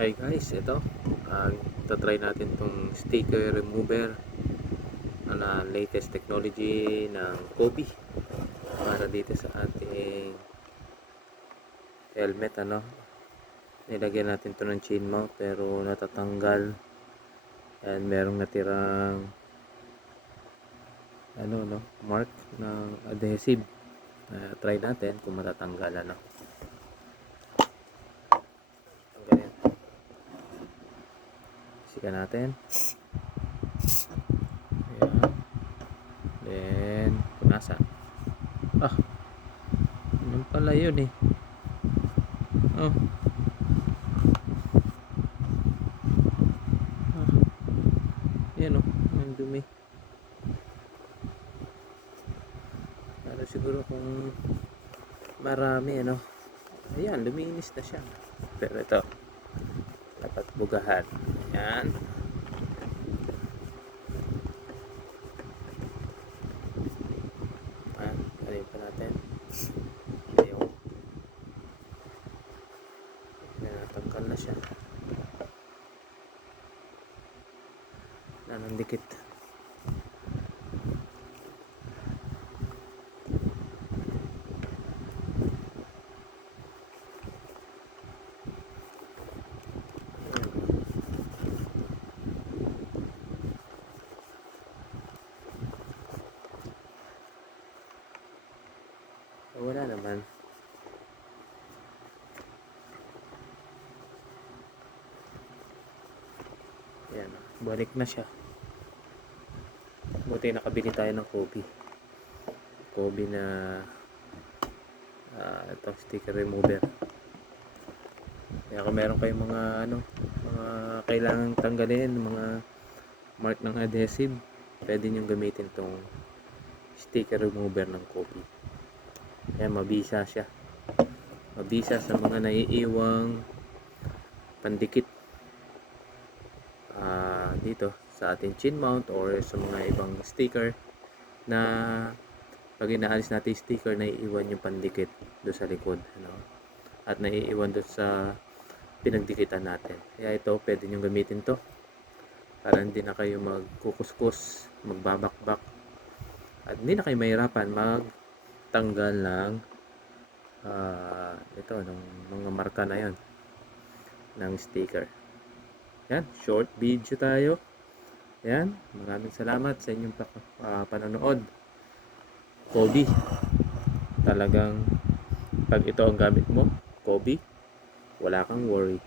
Hi guys, ito tatry natin tong sticker remover na latest technology ng Kobe para dito sa ating helmet. Nilagyan natin to ng chain mount pero natatanggal, and merong natirang mark ng adhesive. Try natin kung matatanggal. Tanggalin, sikan natin. Ayan. Then punasan. Yun pala yun eh. Yan ang dumi. Pero siguro kung marami ayan, luminis na siya. Pero ito, dapat bugahan. Ayan. Alin pa natin. Ayun. Natanggal na siya. Nanandikit. Wala naman. Ayan, balik na siya. Buti nakabili tayo ng Kobe na itong sticker remover. Kaya kung meron kayong mga mga kailangang tanggalin, mga mark ng adhesive, pwede nyo gamitin tong sticker remover ng Kobe. Kaya mabisa siya. Mabisa sa mga naiiwang pandikit dito sa ating chin mount or sa mga ibang sticker na pag inaalis natin yung sticker, naiiwan yung pandikit doon sa likod, at naiiwan doon sa pinagdikitan natin. Kaya ito, pwede nyo gamitin to para hindi na kayo magkukuskus, magbabakbak, at hindi na kayo mahirapan magtanggal ng ng mga marka na yan ng sticker. Yan, short video tayo. Yan, maraming salamat sa inyong panonood. Kobe, talagang pag ito ang gamit mo, Kobe, wala kang worry.